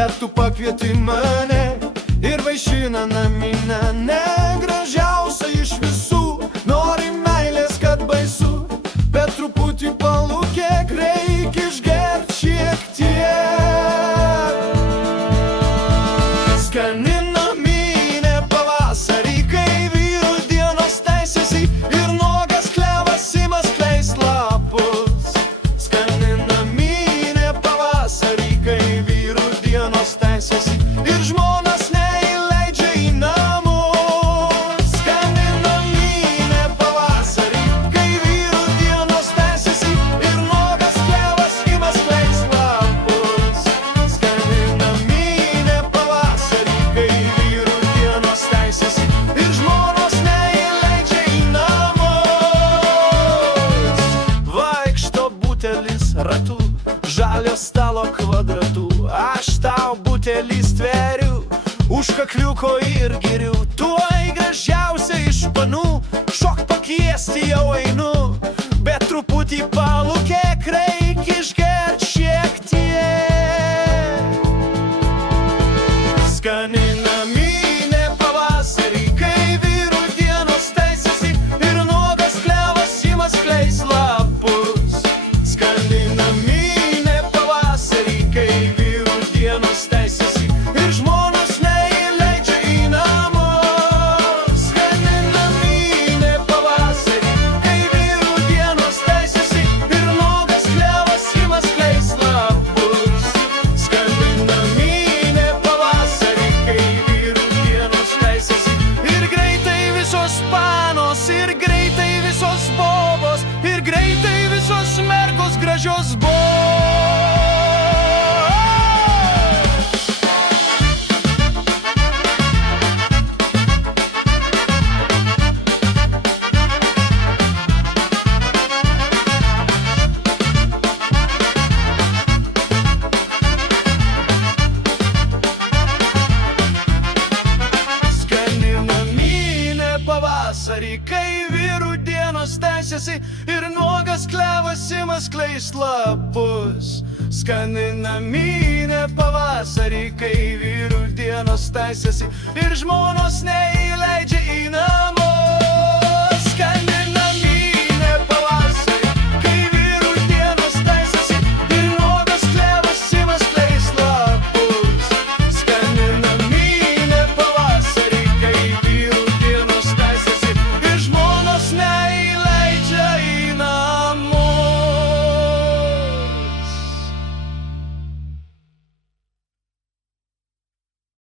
bet tu pakvieti mane ir vaišina naminę. Ne gražiausia iš visų, nori meilės, kad baisu, bet truputį palūkėk, reikia išgert šiek tiek. Skani naminė pavasarį, kai vyrų dienos teisėsi ir nuogas klevas ima skleist lapus. Skani naminė pavasarį, kai vyrų dienos teisėsi ir žmonas neįleidžia į namus. Skani naminė pavasarį, kai vyrų dienos teisėsi ir nuogas klevas ima skleist lapus. Skani naminė pavasarį, kai vyrų dienos teisėsi ir žmonos neįleidžia į namus. Vaikšto butelis ratu, žalio stalo kvadratu, aš tau butelį stveriu, už kakliuko ir giriu. Tuoj gražiausia iš panų, šok pakviesti jau einu, bet truputį palūkėk, reikia išgert šiek tiek. Skani naminė pavasarį, kai vyrų dienos teisėsi ir nuogas klevas ima skleist lapus. Skani naminė pavasarį, kai vyrų dienos teisėsi ir žmonos neįleidžia į namus. Skani naminė pavasarį, kai vyrų dienos teisėsi ir nuogas klevas ima skleist lapus. Skani naminė pavasarį, kai vyrų dienos teisėsi ir greitai visos panos, ir greitai visos bobos, ir greitai visos mergos gražios bus. Skani naminė pavasarį, kai vyrų dienos tęsiasi ir nuogas klevas ima skleist lapus. Skani naminė pavasarį, kai vyrų dienos tęsiasi ir žmonos neįleidžia į namus.